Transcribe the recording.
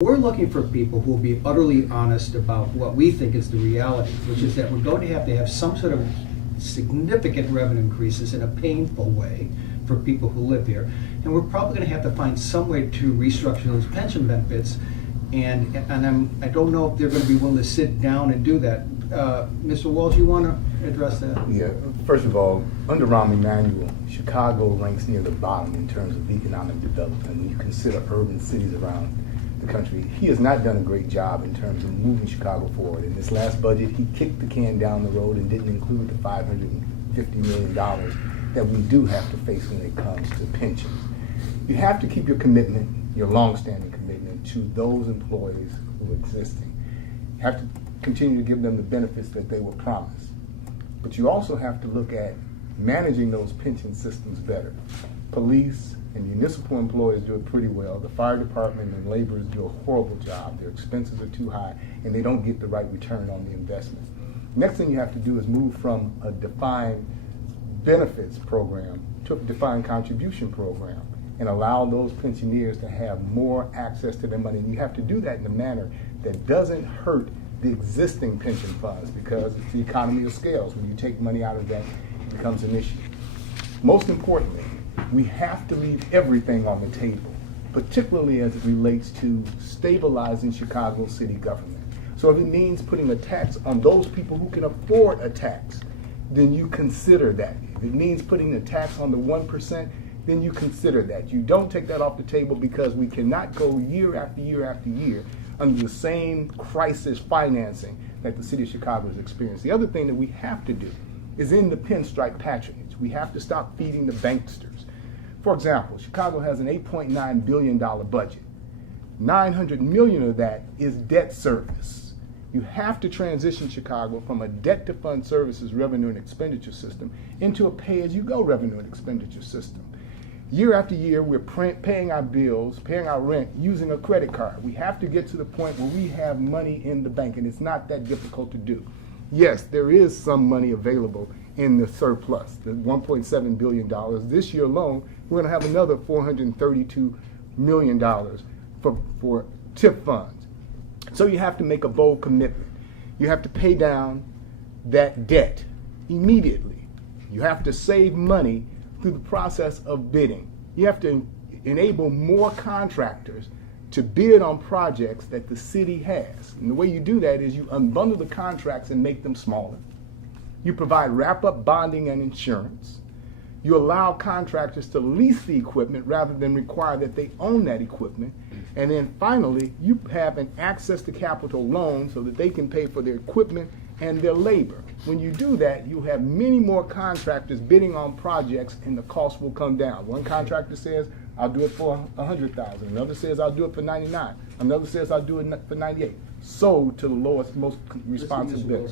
We're looking for people who will be utterly honest about what we think is the reality, which is that we're going to have some sort of significant revenue increases in a painful way for people who live here. And we're probably going to have to find some way to restructure those pension benefits. And I don't know if they're going to be willing to sit down and do that. Mr. Walsh, you want to address that? Yeah, first of all, under Rahm Emanuel, Chicago ranks near the bottom in terms of economic development when you consider urban cities around the country. He has not done a great job in terms of moving Chicago forward. In this last budget, he kicked the can down the road and didn't include the $550 million that we do have to face when it comes to pensions. You have to keep your commitment, your long-standing commitment to those employees who are existing. You have to continue to give them the benefits that they were promised. But you also have to look at managing those pension systems better. Police and municipal employees do it pretty well. The fire department and laborers do a horrible job. Their expenses are too high and they don't get the right return on the investment. Next thing you have to do is move from a defined benefits program to a defined contribution program and allow those pensioners to have more access to their money. And you have to do that in a manner that doesn't hurt the existing pension funds, because it's the economy of scales. When you take money out of that, it becomes an issue. Most importantly, we have to leave everything on the table, particularly as it relates to stabilizing Chicago city government. So if it means putting a tax on those people who can afford a tax, then you consider that. If it means putting a tax on the 1%, then you consider that. You don't take that off the table, because we cannot go year after year after year under the same crisis financing that the city of Chicago has experienced. The other thing that we have to do is end the pinstripe patronage. We have to stop feeding the banksters. For example, Chicago has an $8.9 billion budget. $900 million of that is debt service. You have to transition Chicago from a debt-to-fund services revenue and expenditure system into a pay-as-you-go revenue and expenditure system. Year after year, we're paying our bills, paying our rent using a credit card. We have to get to the point where we have money in the bank, and it's not that difficult to do. Yes, there is some money available in the surplus, the $1.7 billion. This year alone, we're going to have another $432 million for TIP funds. So you have to make a bold commitment. You have to pay down that debt immediately. You have to save money through the process of bidding. You have to enable more contractors to bid on projects that the city has. And the way you do that is you unbundle the contracts and make them smaller. You provide wrap-up bonding and insurance. You allow contractors to lease the equipment rather than require that they own that equipment. And then finally, you have an access to capital loan so that they can pay for their equipment and their labor. When you do that, you have many more contractors bidding on projects, and the cost will come down. One contractor says, I'll do it for $100,000. Another says, I'll do it for $99,000. Another says, I'll do it for $98,000. Sold to the lowest, most responsive bidder.